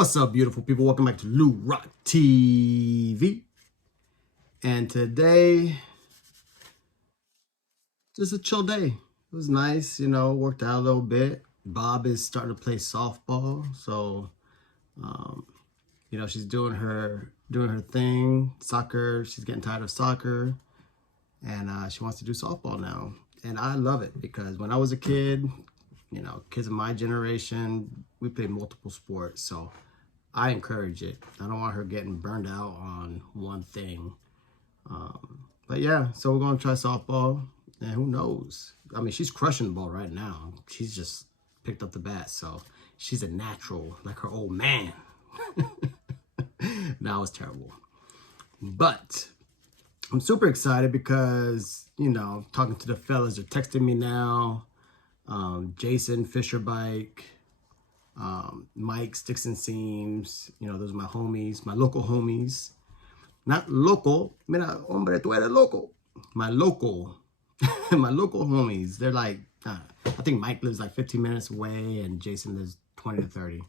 What's up, beautiful people? Welcome back to Lou Rock TV. And today, just a chill day. It was nice, worked out a little bit. Bob is starting to play softball, so she's doing her thing. Soccer, she's getting tired of soccer, and she wants to do softball now. And I love it because when I was a kid, kids of my generation, we played multiple sports, so I encourage it. I don't want her getting burned out on one thing. But yeah, so we're going to try softball, and who knows? I mean, she's crushing the ball right now. She's just picked up the bat, so she's a natural, like her old man. That was terrible. But I'm super excited because, talking to the fellas, they're texting me now. Jason Fisher Bike, Mike Sticks and Seams, those are my homies, my local homies. Not local, mira, hombre, tú eres loco. My local, my local homies. They're like, I think Mike lives like 15 minutes away and Jason lives 20 to 30.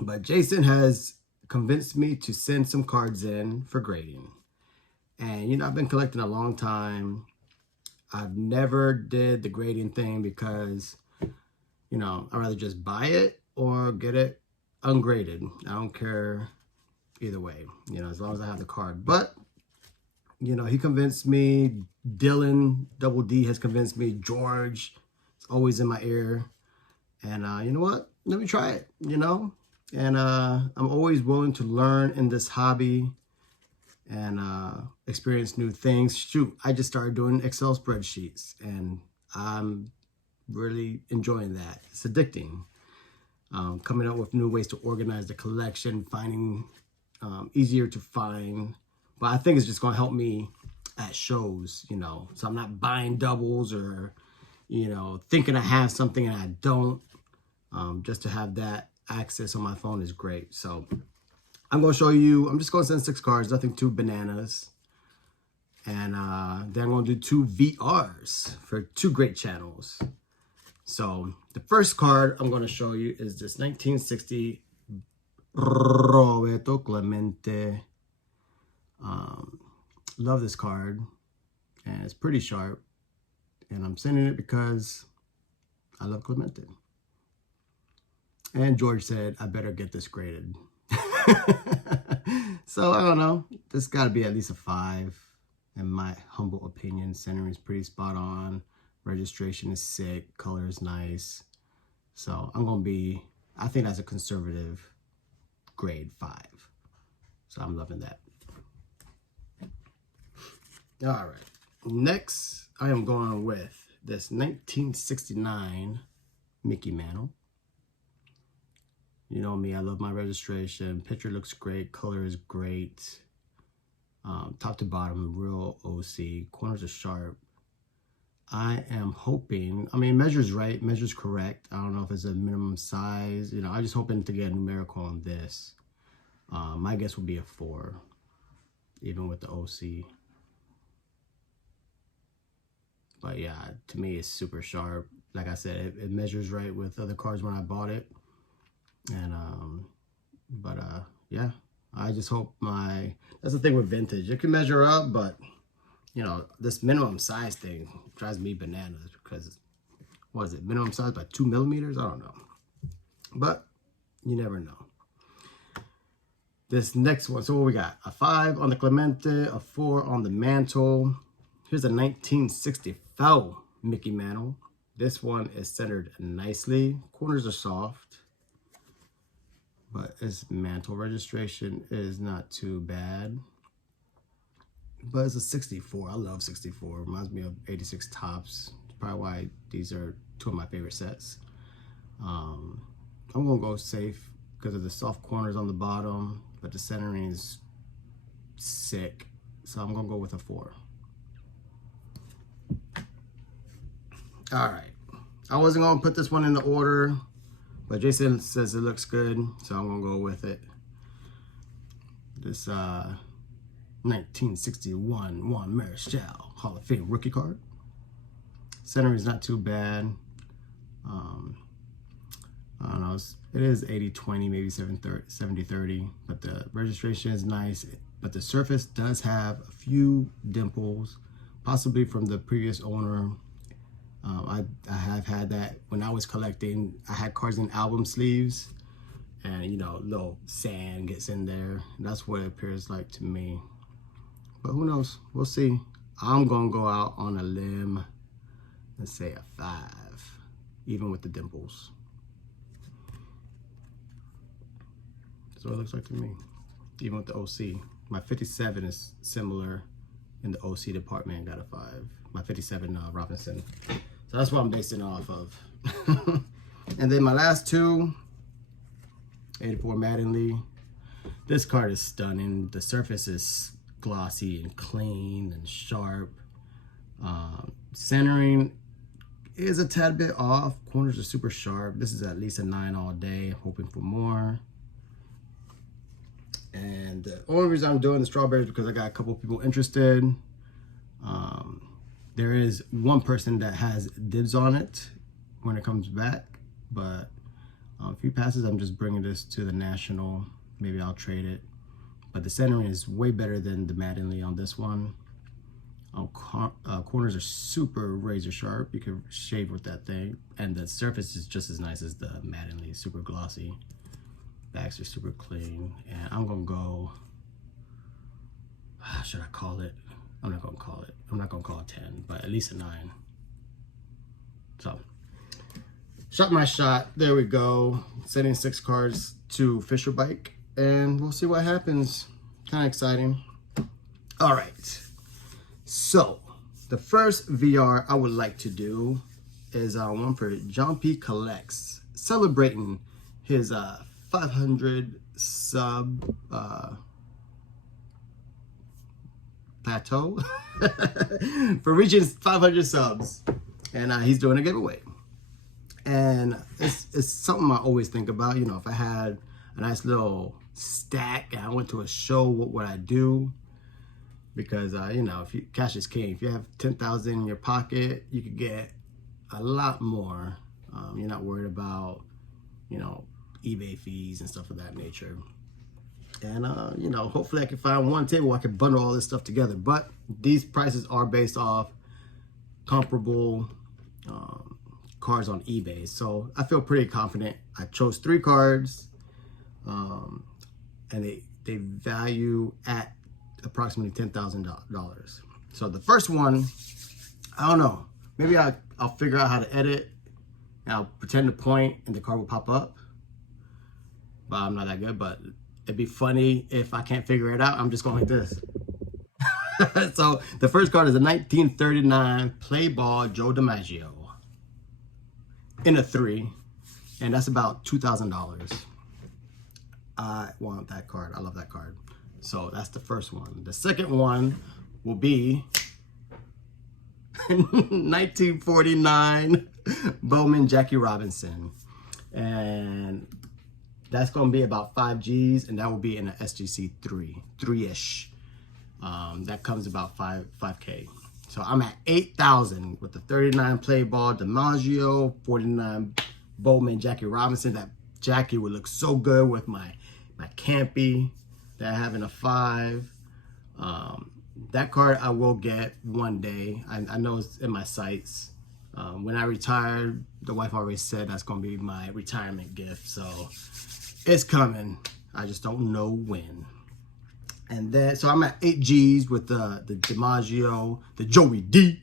But Jason has convinced me to send some cards in for grading. And, I've been collecting a long time. I've never did the grading thing because, I'd rather just buy it or get it ungraded. I don't care either way, as long as I have the card. But, he convinced me. Dylan, Double D, has convinced me. George is always in my ear. And you know what? Let me try it, And I'm always willing to learn in this hobby and experience new things. Shoot, I just started doing Excel spreadsheets, and I'm really enjoying that. It's addicting. Coming up with new ways to organize the collection, finding easier to find. But I think it's just going to help me at shows, so I'm not buying doubles or, thinking I have something and I don't. Just to have that access on my phone is great. So I'm going to show you, I'm just going to send 6 cards, nothing too bananas. And then I'm going to do 2 VRs for 2 great channels. So the first card I'm going to show you is this 1960 Roberto Clemente. Love this card, and it's pretty sharp. And I'm sending it because I love Clemente. And George said, I better get this graded. So I don't know. This got to be at least a 5, in my humble opinion. Centering is pretty spot on. Registration is sick. Color is nice. So I'm going to be, I think that's a conservative grade 5. So I'm loving that. All right. Next, I am going with this 1969 Mickey Mantle. You know me, I love my registration. Picture looks great. Color is great. Top to bottom, real OC. Corners are sharp. I am hoping, measure's right, measure's correct. I don't know if it's a minimum size. I'm just hoping to get a numerical on this. My guess would be a 4, even with the OC. But yeah, to me, it's super sharp. Like I said, it measures right with other cards when I bought it. And, yeah, I just hope that's the thing with vintage. It can measure up, but, this minimum size thing drives me bananas because, what is it, minimum size by 2 millimeters? I don't know. But you never know. This next one, so what we got? A 5 on the Clemente, a 4 on the Mantle. Here's a 1964 Mickey Mantle. This one is centered nicely. Corners are soft. But its Mantle registration is not too bad. But it's a 64. I love 64. Reminds me of 86 Tops. That's probably why these are 2 of my favorite sets. I'm going to go safe because of the soft corners on the bottom. But the centering is sick. So I'm going to go with a 4. All right. I wasn't going to put this one in the order, but Jason says it looks good, so I'm going to go with it. This 1961 Juan Marichal Hall of Fame rookie card. Center is not too bad. I don't know, it is 80-20, maybe 70-30, but the registration is nice. But the surface does have a few dimples, possibly from the previous owner. I have had that when I was collecting. I had cards in album sleeves, and you know, little sand gets in there. That's what it appears like to me. But who knows? We'll see. I'm gonna go out on a limb and say a 5, even with the dimples. That's what it looks like to me, even with the OC. My 57 is similar in the OC department, got a 5. My 57 Robinson. So that's what I'm basing it off of. And then my last two, 84 Mattingly. This card is stunning. The surface is glossy and clean and sharp. Centering is a tad bit off. Corners are super sharp. This is at least a 9 all day. I'm hoping for more. And the only reason I'm doing the strawberries is because I got a couple people interested. There is one person that has dibs on it when it comes back, but if he passes, I'm just bringing this to the national. Maybe I'll trade it. But the centering is way better than the Mattingly on this one. Corners are super razor sharp. You can shave with that thing. And the surface is just as nice as the Mattingly, super glossy. Backs are super clean. And I'm gonna go, should I call it? I'm not gonna call it. I'm not gonna call it 10, but at least a 9. So, shot my shot. There we go. Sending 6 cards to Fisher Bike, and we'll see what happens. Kind of exciting. All right. So, the first VR I would like to do is one for John P. Collects, celebrating his 500 sub plateau for reaching 500 subs, and he's doing a giveaway. And it's something I always think about. You know, if I had a nice little stack and I went to a show, what would I do? Because you know, if cash is king. If you have 10,000 in your pocket, you could get a lot more. You're not worried about, you know, eBay fees and stuff of that nature. And you know, hopefully I can find one table where I can bundle all this stuff together. But these prices are based off comparable cards on eBay, so I feel pretty confident. I chose 3 cards, and they value at approximately $10,000. So the first one, I don't know, maybe I'll figure out how to edit, and I'll pretend to point and the card will pop up. But I'm not that good, but it'd be funny if I can't figure it out. I'm just going like this. So the first card is a 1939 play ball Joe DiMaggio in a 3, and that's about $2,000. I want that card. I love that card. So that's the first one. The second one will be 1949 Bowman Jackie Robinson, and that's going to be about 5 G's, and that will be in an SGC 3-ish. That comes about 5K. So I'm at 8,000 with the 39 play ball DiMaggio, 49 Bowman Jackie Robinson. That Jackie would look so good with my Campy that I have in a 5. That card I will get one day. I know it's in my sights. When I retire, the wife already said that's going to be my retirement gift. So it's coming. I just don't know when. And then, so I'm at 8 G's with the DiMaggio, the Joey D,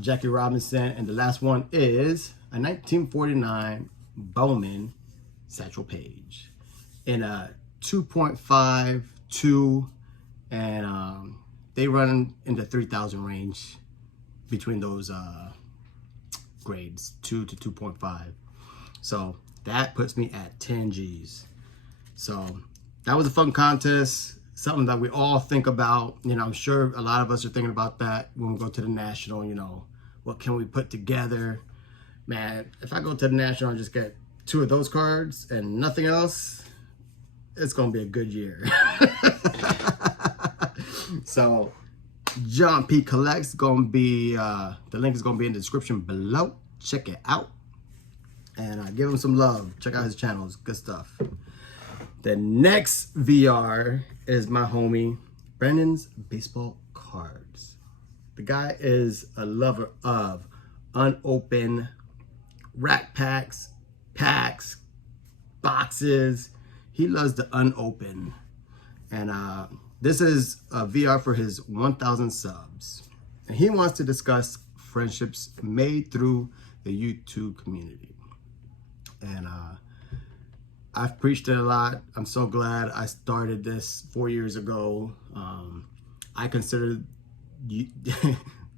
Jackie Robinson. And the last one is a 1949 Bowman Satchel Paige in a 2.52, and they run in the 3,000 range between those grades, 2 to 2.5. So that puts me at 10 G's. So that was a fun contest. Something that we all think about. You know, I'm sure a lot of us are thinking about that when we go to the national. You know, what can we put together? Man, if I go to the national and just get 2 of those cards and nothing else, it's gonna be a good year. So John P. Collects gonna be the link is gonna be in the description below. Check it out. and give him some love. Check out his channels, good stuff. The next VR is my homie Brandon's baseball cards. The guy is a lover of unopened rack packs, boxes. He loves the unopened. And this is a VR for his 1,000 subs. And he wants to discuss friendships made through the YouTube community. And I've preached it a lot. I'm so glad I started this 4 years ago. I consider the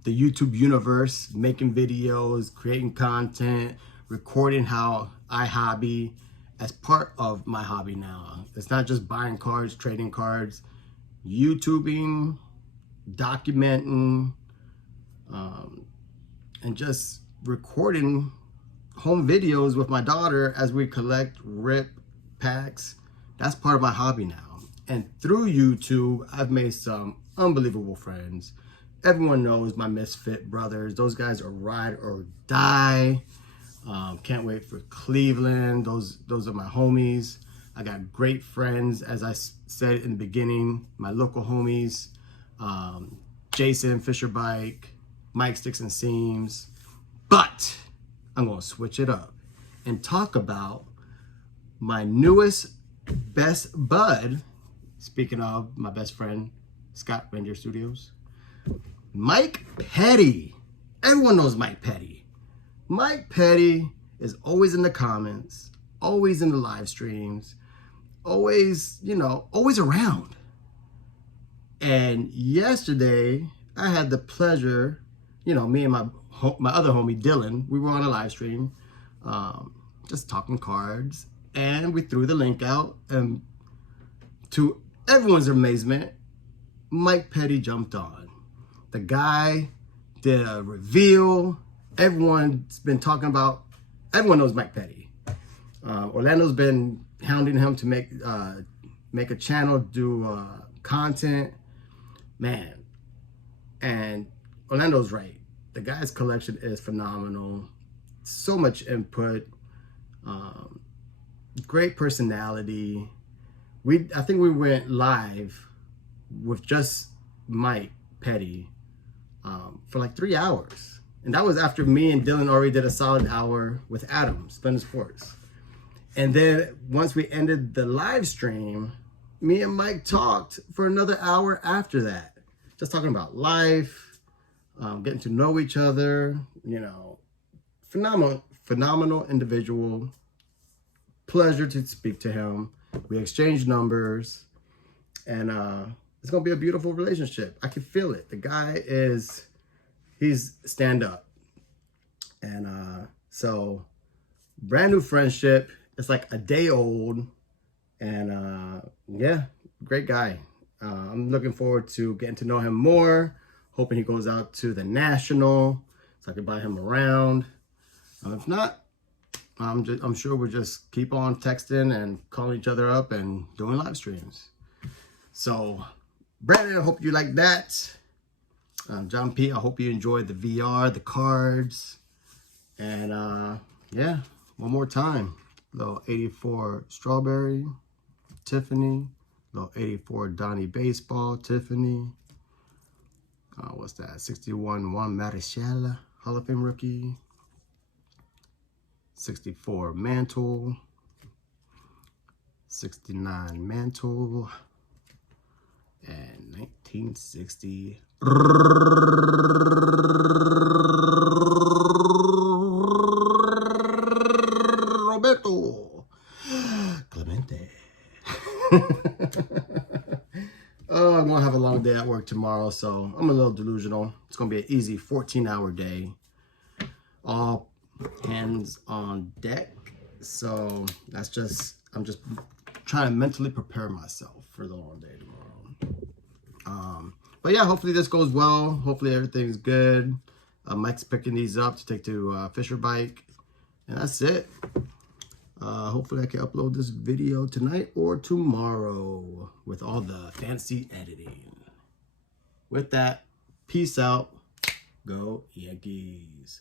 YouTube universe, making videos, creating content, recording how I hobby as part of my hobby now. It's not just buying cards, trading cards, YouTubing, documenting, and just recording home videos with my daughter as we collect, rip packs. That's part of my hobby now. And through YouTube, I've made some unbelievable friends. Everyone knows my Misfit brothers. Those guys are ride or die. Can't wait for Cleveland. Those are my homies. I got great friends, as I said in the beginning, my local homies. Jason, Fisher Bike, Mike Sticks and Seams. But I'm gonna switch it up and talk about my newest best bud. Speaking of my best friend, Scott Ranger Studios. Mike Petty. Everyone knows Mike Petty. Mike Petty is always in the comments, always in the live streams, always, always around. And yesterday, I had the pleasure, me and my other homie, Dylan, we were on a live stream, just talking cards, and we threw the link out, and to everyone's amazement, Mike Petty jumped on. The guy did a reveal. Everyone's been talking about, everyone knows Mike Petty. Orlando's been hounding him to make a channel, do content. Man, and Orlando's right. The guy's collection is phenomenal. So much input. Great personality. I think we went live with just Mike Petty for like 3 hours. And that was after me and Dylan already did a solid hour with Adam, Splendid Sports. And then once we ended the live stream, me and Mike talked for another hour after that. Just talking about life, getting to know each other, phenomenal individual. Pleasure to speak to him. We exchanged numbers, and it's gonna be a beautiful relationship. I can feel it. The guy he's stand up. And so brand new friendship. It's like a day old, and yeah, great guy. I'm looking forward to getting to know him more. Hoping he goes out to the National so I can buy him around. If not, I'm sure we'll just keep on texting and calling each other up and doing live streams. So, Brandon, I hope you like that. John P, I hope you enjoyed the VR, the cards. And yeah, one more time. Little 84 Strawberry, Tiffany. Little 84 Donnie Baseball, Tiffany. What's that? 61 Juan Marichal, Hall of Fame rookie. 64 Mantle. 69 Mantle. And 1960 Roberto Clemente. Oh, I'm gonna have a long day at work tomorrow, so I'm a little delusional. It's gonna be an easy 14-hour day. All hands on deck. So I'm just trying to mentally prepare myself for the long day tomorrow. But yeah, hopefully this goes well. Hopefully everything's good. Mike's picking these up to take to Fisher Bike, and that's it. Hopefully I can upload this video tonight or tomorrow with all the fancy editing. With that, peace out. Go Yankees.